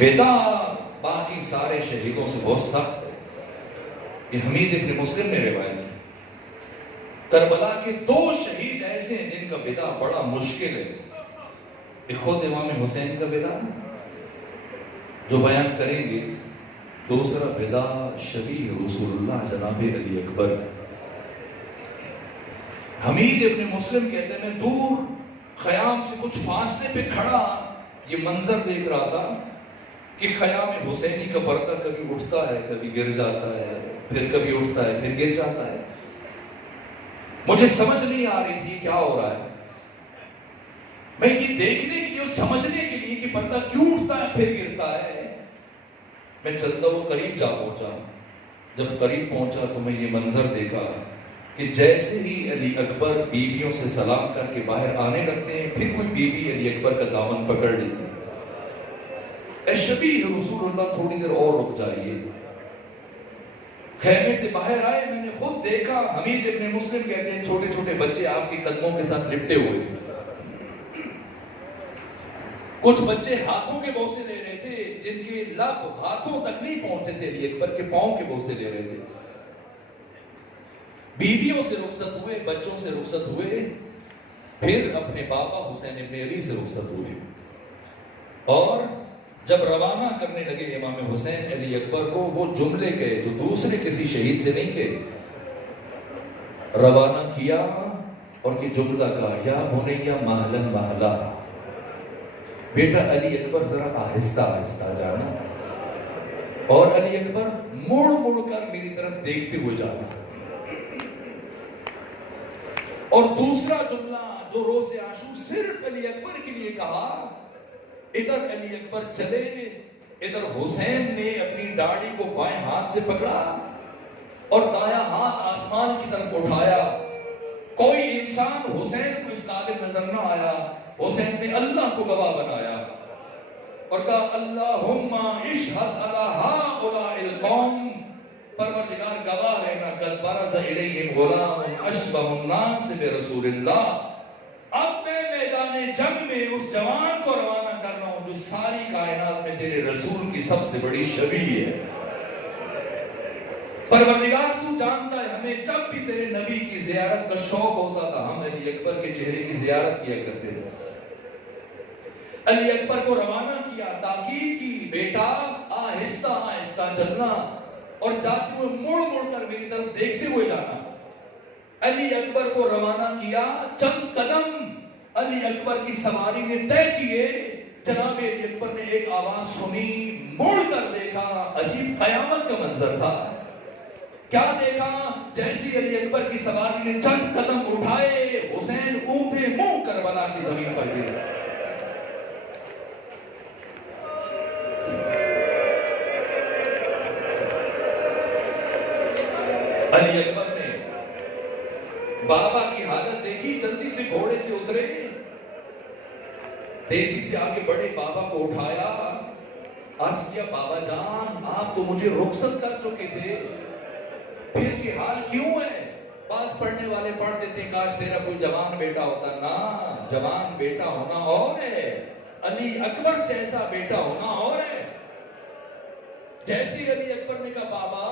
ودا باقی سارے شہیدوں سے بہت سخت ہے. یہ حمید ابن مسلم نے روایت کی. کربلا کے 2 شہید ایسے ہیں جن کا ودا بڑا مشکل ہے. ایک خود امام حسین کا ودا جو بیان کریں گے، دوسرا ودا شبیہ رسول اللہ جناب علی اکبر. حمید ابن مسلم کہتے ہیں میں دور خیام سے کچھ فاصلے پہ کھڑا یہ منظر دیکھ رہا تھا کہ خیام حسینی کا پردہ کبھی اٹھتا ہے، کبھی گر جاتا ہے، پھر کبھی اٹھتا ہے، پھر گر جاتا ہے. مجھے سمجھ نہیں آ رہی تھی کیا ہو رہا ہے. میں یہ دیکھنے کے لیے اور سمجھنے کے لیے کہ پردہ کیوں اٹھتا ہے پھر گرتا ہے، میں چلتا ہوں قریب جا پہنچا. جب قریب پہنچا تو میں یہ منظر دیکھا کہ جیسے ہی علی اکبر بیویوں سے سلام کر کے باہر آنے لگتے ہیں، پھر کوئی بیوی علی اکبر کا دامن پکڑ لیتی ہے. اے شبیہ رسول اللہ تھوڑی دیر اور رک جائیے. خیمے سے باہر آئے، میں نے خود دیکھا. حمید ابن مسلم کہتے ہیں چھوٹے چھوٹے بچے آپ کے قدموں کے ساتھ لپٹے ہوئے تھے. کچھ بچے ہاتھوں کے بوسے لے رہے تھے جن کے لب ہاتھوں تک نہیں پہنچتے تھے، علی اکبر کے پاؤں کے بوسے لے رہے تھے. بیویوں سے رخصت ہوئے، بچوں سے رخصت ہوئے، پھر اپنے بابا حسین ابن علی سے رخصت ہوئے. اور جب روانہ کرنے لگے امام حسین علی اکبر کو، وہ جملے کہے جو دوسرے کسی شہید سے نہیں کہے. روانہ کیا اور یہ جملہ کہا، یا بنیا مہلن مہلا، بیٹا علی اکبر ذرا آہستہ آہستہ جانا، اور علی اکبر مڑ مڑ کر میری طرف دیکھتے ہوئے جانا. اور دوسرا جملہ جو روز عاشور صرف علی اکبر کے لیے کہا، ادھر علی اکبر چلے، ادھر حسین نے اپنی داڑھی کو بائیں ہاتھ سے پکڑا اور دایاں ہاتھ آسمان کی طرف اٹھایا. کوئی انسان حسین کو اس قابل نظر نہ آیا. حسین نے اللہ کو گواہ بنایا اور کہا اللہم اشہد علی ہؤلاء القوم، پروردگار گواہ رہنا، قد برز الیہم غلام اشبہ الناس برسول اللہ. اب میں میدان جنگ میں اس جوان کو روانہ کر رہا ہوں جو ساری کائنات میں تیرے رسول کی سب سے بڑی شبیہ ہے. پروردگار تو جانتا ہے ہمیں جب بھی تیرے نبی کی زیارت کا شوق ہوتا تھا ہم علی اکبر کے چہرے کی زیارت کیا کرتے تھے. علی اکبر کو روانہ کیا، تاکید کی، بیٹا آہستہ آہستہ چلنا اور جاتے ہوئے مڑ مڑ کر میری طرف دیکھتے ہوئے جانا. علی اکبر کو روانہ کیا، چند قدم علی اکبر کی سواری نے طے کیے. جناب علی اکبر نے ایک آواز سنی، مڑ کر دیکھا، عجیب قیامت کا منظر تھا. کیا دیکھا؟ جیسی علی اکبر کی سواری نے چند قدم اٹھائے، حسین اونھے منہ کربلا کی زمین پر گرے. علی اکبر نے بابا کی حالت دیکھی، جلدی سے گھوڑے سے اترے، تیزی سے آگے بڑھے، بابا کو اٹھایا، عرض کیا بابا جان آپ تو مجھے رخصت کر چکے تھے، پھر یہ حال کیوں ہے؟ بعض پڑھنے والے پڑھ دیتے ہیں کاش تیرا کوئی جوان بیٹا ہوتا. نا، جوان بیٹا ہونا اور ہے، علی اکبر جیسا بیٹا ہونا اور ہے. جیسے علی اکبر نے کہا بابا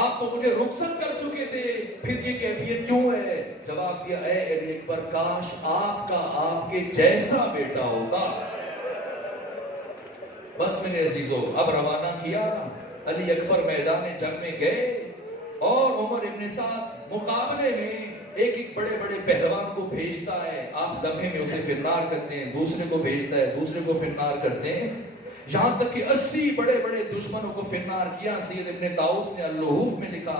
آپ تو مجھے رخصت کر چکے تھے، پھر یہ کیفیت کیوں ہے؟ جواب دیا اے علی اکبر کاش آپ کا آپ کے جیسا بیٹا ہوتا. بس میرے عزیزو اب روانہ کیا. علی اکبر میدان جنگ میں گئے اور عمر ابن سعد مقابلے میں ایک ایک بڑے بڑے پہلوان کو بھیجتا ہے. آپ لمحے میں اسے فرنار کرتے ہیں، دوسرے کو بھیجتا ہے، دوسرے کو فرنار کرتے ہیں، یہاں تک کہ 80 بڑے بڑے دشمنوں کو فرنار کیا. سید ابن طاؤس نے اللحوف میں لکھا،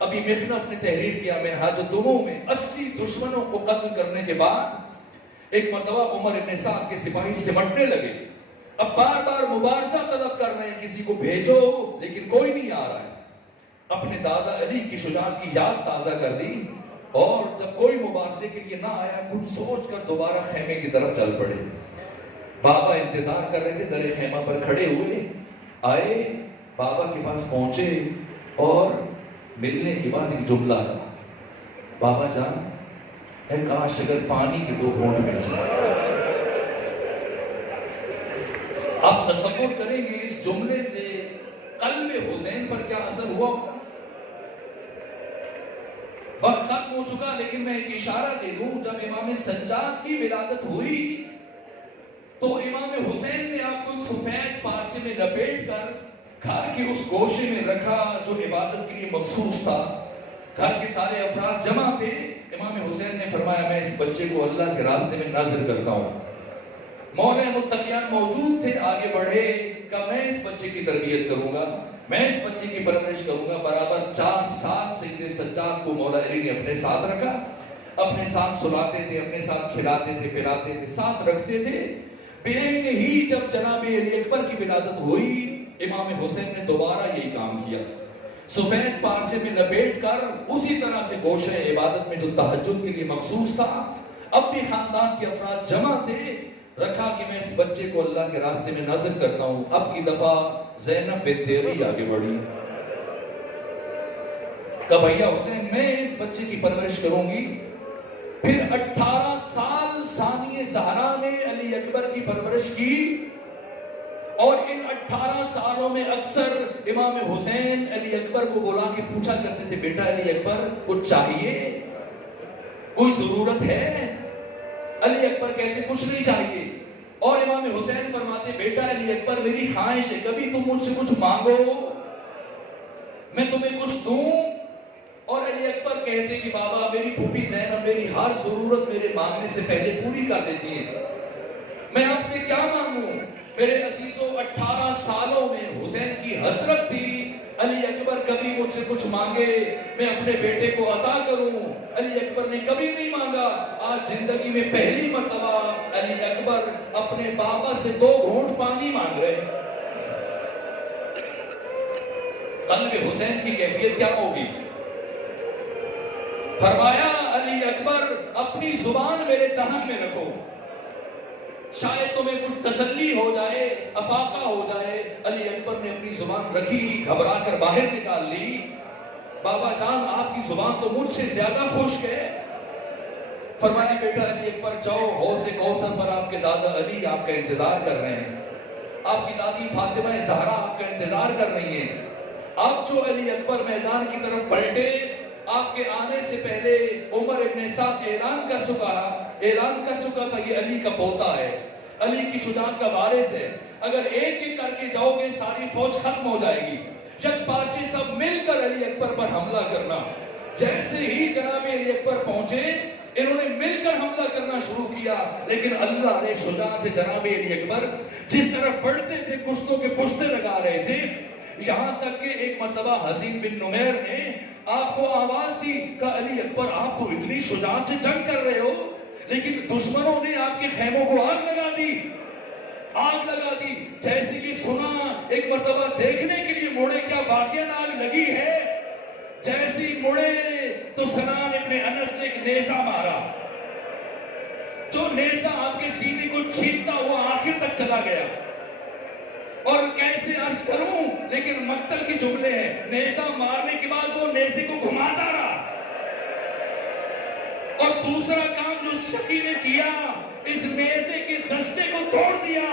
ابھی مخنف نے تحریر کیا منہاج الدموع میں، 80 دشمنوں کو قتل کرنے کے بعد ایک مرتبہ عمر ابن سعد کے سپاہی سمٹنے لگے. اب بار بار مبارزہ طلب کر رہے ہیں، کسی کو بھیجو، لیکن کوئی نہیں آ رہا ہے. اپنے دادا علی کی شجاعت کی یاد تازہ کر دی اور جب کوئی مبارزے کے لیے نہ آیا کچھ سوچ کر دوبارہ خیمے کی طرف چل پڑے. بابا انتظار کر رہے تھے، در خیمہ پر کھڑے ہوئے، آئے، بابا کے پاس پہنچے اور ملنے کے بعد ایک جملہ رہا، بابا جان اے کاش اگر پانی کے 2 گھونٹ مل جائے. اب آپ تصور کریں گے اس جملے سے قلب حسین پر کیا اثر ہوا ہوگا؟ وقت ختم ہو چکا، لیکن میں ایک اشارہ دے دوں، جب امام سجاد کی ولادت ہوئی تو امام حسین نے آپ کو ایک سفید پارچے میں لپیٹ کر گھر کے اس گوشے میں رکھا جو عبادت کے لیے مخصوص تھا. گھر کے سارے افراد جمع تھے. امام حسین نے فرمایا میں اس بچے کو اللہ کے راستے میں ناظر کرتا ہوں. مولا متقیان موجود تھے، آگے بڑھے، کہ میں اس بچے کی تربیت کروں گا، میں اس بچے کی پرورش کروں گا. برابر 4 سال سیدنا سجاد کو مولا علی نے اپنے ساتھ رکھا، اپنے ساتھ سلاتے تھے، اپنے ساتھ کھلاتے تھے، پلاتے تھے، ساتھ رکھتے تھے. بے ہی جب جناب علی اکبر کی ولادت ہوئی، امام حسین نے دوبارہ یہی کام کیا. سفید پارچے میں لپیٹ کر اسی طرح سے گوشہ عبادت میں جو تہجد کے لیے مخصوص تھا، اپنے خاندان کے افراد جمع تھے، رکھا کہ میں اس بچے کو اللہ کے راستے میں ناظر کرتا ہوں. اب کی دفعہ زینب بنت علی آگے بڑھی، کہ بھیا حسین میں اس بچے کی پرورش کروں گی. پھر 18 سال ثانیہ زہرا نے علی اکبر کی پرورش کی، اور ان 18 سالوں میں اکثر امام حسین علی اکبر کو بلا کے پوچھا کرتے تھے، بیٹا علی اکبر کچھ چاہیے، کوئی ضرورت ہے؟ علی اکبر کہتے کچھ نہیں چاہیے. اور امام حسین فرماتے بیٹا علی اکبر میری خواہش ہے کبھی تم مجھ سے کچھ مانگو میں تمہیں کچھ دوں. اور علی اکبر کہتے کہ بابا میری پھوپھی زینب میری ہر ضرورت میرے مانگنے سے پہلے پوری کر دیتی ہے، میں آپ سے کیا مانگوں؟ میرے عزیزوں 18 سالوں میں حسین کی حسرت تھی علی اکبر کبھی مجھ سے کچھ مانگے میں اپنے بیٹے کو عطا کروں. علی اکبر نے کبھی نہیں مانگا. آج زندگی میں پہلی مرتبہ علی اکبر اپنے بابا سے 2 گھونٹ پانی مانگ رہے. قلب حسین کی کیفیت کیا ہوگی؟ فرمایا علی اکبر اپنی زبان میرے دہن میں رکھو، شاید تمہیں کچھ تسلی ہو جائے، افاقہ ہو جائے. علی اکبر نے اپنی زبان رکھی، گھبرا کر باہر نکال لی. بابا جان آپ کی زبان تو مجھ سے زیادہ خشک ہے. فرمایا بیٹا علی اکبر جاؤ، حوض کوثر پر آپ کے دادا علی آپ کا انتظار کر رہے ہیں، آپ کی دادی فاطمہ زہرا آپ کا انتظار کر رہی ہیں. آپ جو علی اکبر میدان کی طرف پلٹے، آپ کے آنے سے پہلے عمر ابن سعد اعلان کر چکا تھا یہ علی کا پوتا ہے، علی کی شجاعت کا وارث ہے. اگر ایک ایک کر کے جاؤ گے ساری فوج ختم ہو جائے گی. یک پارچے سب مل کر علی اکبر پر حملہ کرنا. جیسے ہی جناب علی اکبر پہنچے انہوں نے مل کر حملہ کرنا شروع کیا، لیکن اللہ نے شجاعت جناب علی اکبر جس طرح بڑھتے تھے کشتوں کے پشتے لگا رہے تھے. یہاں تک کہ ایک مرتبہ حسین بن نمیر نے آپ کو آواز دی کہ علی اکبر آپ تو اتنی شجاعت سے جنگ کر رہے ہو، لیکن دشمنوں نے آپ کے خیموں کو آگ لگا دی. جیسے کہ سنا ایک مرتبہ دیکھنے کے لیے مڑے، کیا واقعہ آگ لگی ہے؟ جیسے ہی مڑے تو سنان ابن انس نے ایک نیزہ مارا، جو نیزہ آپ کے سینے کو چھینتا ہوا آخر تک چلا گیا. اور کیسے عرض کروں، لیکن مقتل کے جملے ہیں. نیزہ مارنے کے بعد وہ نیزے کو گھماتا رہا. اور دوسرا کام جو شکی نے کیا، اس نیزے کے دستے کو توڑ دیا.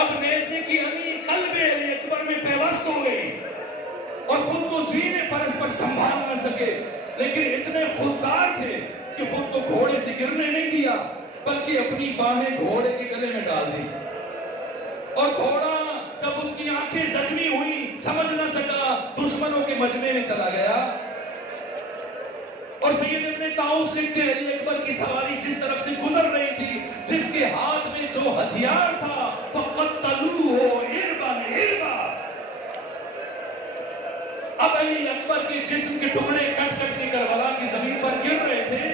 اب نیزے کی امی قلب علی اکبر میں پیوست ہو گئی اور خود کو زین فرس پر سنبھال نہ سکے، لیکن اتنے خوددار تھے کہ خود کو گھوڑے سے گرنے نہیں دیا، بلکہ اپنی باہیں گھوڑے کے گلے میں ڈال دی. اور گھوڑا جب اس کی آنکھیں زخمی ہوئی سمجھ نہ سکا، دشمنوں کے مجمع میں چلا گیا. اور سید ابن طاؤس لکھتے ہیں علی اکبر کی سواری جس طرف سے گزر رہی تھی، جس کے ہاتھ میں جو ہتھیار تھا فَقَتَّلُوهُ عِرْبًا عِرْبًا. اب علی اکبر کے جسم کے ٹکڑے کٹ کٹ کے کربلا کی زمین پر گر رہے تھے.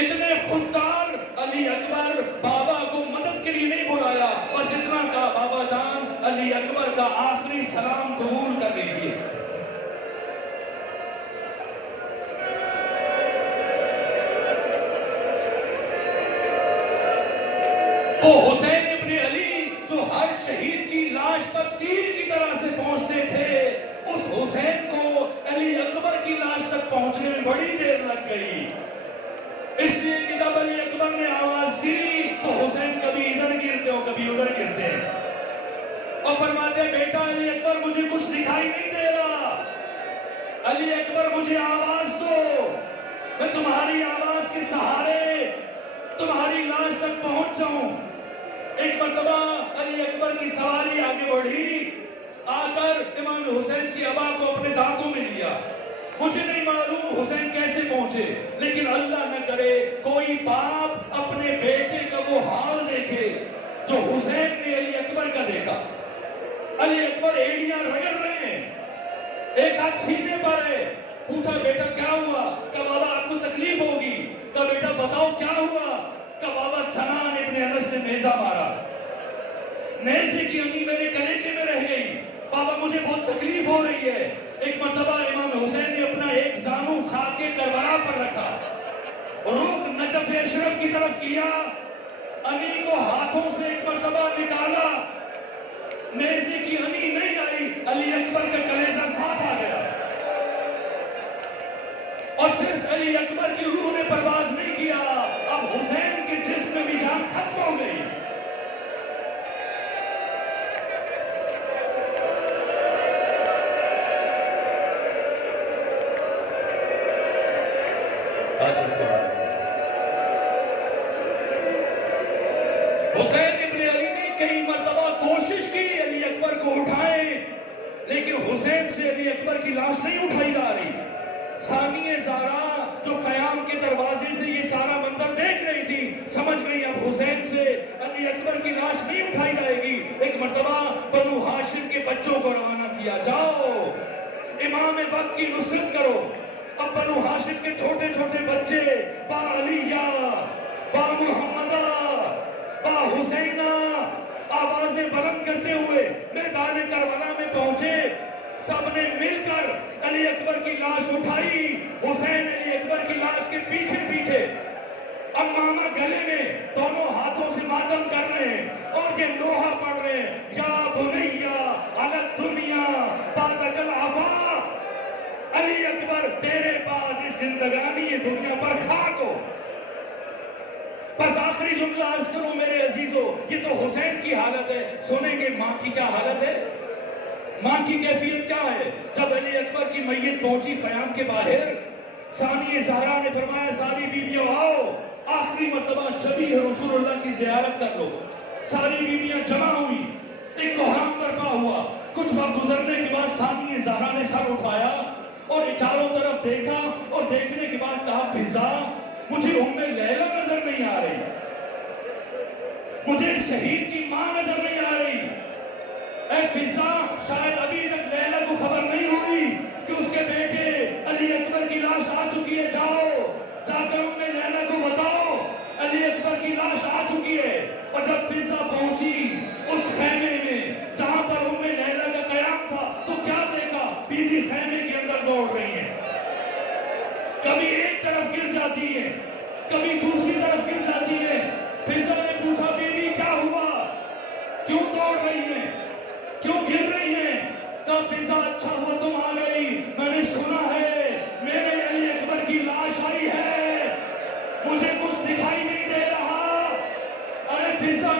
اتنے خوددار علی اکبر بابا کو مدد کے لیے نہیں بلایا، بس اتنا کہا بابا جان علی اکبر کا آخری سلام قبول کر لیجیے. وہ حسین ابن علی جو ہر شہید کی لاش پر تیر کی طرح سے پہنچتے تھے، اس حسین کو علی اکبر کی لاش تک پہنچنے میں بڑی دیر لگ گئی. اس لیے کہ جب علی اکبر نے آواز دی تو حسین مجھے کچھ دکھائی نہیں دے رہا، علی اکبر مجھے آواز دو، میں تمہاری آواز کے سہارے تمہاری لاش تک پہنچ جاؤں۔ ایک مرتبہ علی اکبر کی سواری آگے بڑھی، آ کر امام حسین کی ابا کو اپنے دانتوں میں لیا۔ مجھے نہیں معلوم حسین کیسے پہنچے، لیکن اللہ نہ کرے کوئی باپ اپنے بیٹے کا وہ حال دیکھے جو حسین نے علی اکبر کا دیکھا۔ علی اکبر ایڑیاں رگڑ رہے ہیں، ایک ہاتھ سینے پر ہے۔ پوچھا بیٹا کیا ہوا؟ کہ بابا آپ کو تکلیف ہوگی۔ کہ بیٹا بتاؤ کیا ہوا؟ کہ بابا سنان ابن انس نے نیزہ مارا، نیزے کی انگلی میرے کلیجے میں رہ گئی، بابا مجھے بہت تکلیف ہو رہی ہے۔ ایک مرتبہ امام حسین نے اپنا ایک زانو خاک کربلا پر رکھا، رخ نجف اشرف کی طرف کیا، انی کو ہاتھوں سے ایک مرتبہ نکالا، نیزے کی انی نہیں آئی، علی اکبر کا کلیجہ ساتھ آ گیا۔ اور صرف علی اکبر کی روح نے پرواز نہیں کیا، اب حسین کے جسم میں بھی جان ختم ہو گئی۔ حسین ابن علی نے کئی مرتبہ کوشش کی علی اکبر کو اٹھائیں، لیکن حسین سے علی اکبر کی لاش نہیں اٹھائی جا رہی۔ ثانیہ زہرا جو خیام کے دروازے سے یہ سارا منظر دیکھ رہی تھی، سمجھ گئی اب حسین سے علی اکبر کی لاش نہیں اٹھائی جائے گی۔ ایک مرتبہ بنو ہاشم کے بچوں کو روانہ کیا، جاؤ امام وقت کی نصرت کرو۔ اب بنو ہاشم کے چھوٹے چھوٹے بچے با علیہ با محمدہ با حسینہ آوازیں بلند کرتے ہوئے میدان کربلا میں پہنچے۔ سب نے مل کر علی اکبر کی لاش اٹھائی، حسین علی اکبر کی لاش کے پیچھے پیچھے، امامہ گلے میں دونوں ہاتھوں سے ماتم کر رہے ہیں اور یہ نوحہ پڑھ رہے ہیں، یا بنیہ علی الدنیا بعدک العفا، علی اکبر تیرے بعد اس زندگانی یہ دنیا پر خاک ہو۔ بس آخری جملہ عرض کروں میرے عزیزو، یہ تو حسین کی حالت ہے، سنیں گے ماں کی کیا حالت ہے؟ ماں کی کیفیت کیا ہے؟ جب علی اکبر کی میت پہنچی خیام کے باہر، ثانیہ زہرا نے فرمایا ساری بیویوں آؤ، آخری مرتبہ شبیہ رسول اللہ کی زیارت کر لو۔ ساری بیویاں جمع ہوئی، ایک کوہرام برپا ہوا۔ کچھ وقت گزرنے کے بعد ثانیہ زہرا نے سر اٹھایا اور چاروں طرف دیکھا، اور دیکھنے کے بعد کہا فضا مجھے ام لیلہ نظر نہیں آ رہی، مجھے شہید کی ماں نظر نہیں آ رہی۔ اے فضا شاید ابھی تک لیلہ کو خبر نہیں ہوئی کہ اس کے بیٹے علی اکبر کی لاش آ چکی ہے، جاؤ جا کر ام لیلہ کو بتاؤ علی اکبر کی لاش آ چکی ہے۔ اور جب فضا پہنچی اس خیمے میں جہاں پر ام لیلہ کا قیام تھا، تو کیا دیکھا؟ بی بی خیمے کے اندر دوڑ رہی ہیں، کبھی ایک طرف گر جاتی ہے، کبھی دوسری طرف گر جاتی ہے۔ فضا نے پوچھا بی بی کیا ہوا، کیوں دوڑ رہی ہیں، کیوں گر رہی ہیں؟ کہا فضا اچھا ہوا تم آ گئی، میں نے سنا ہے میرے علی اکبر کی لاش آئی ہے، مجھے کچھ دکھائی نہیں دے رہا۔ ارے فضا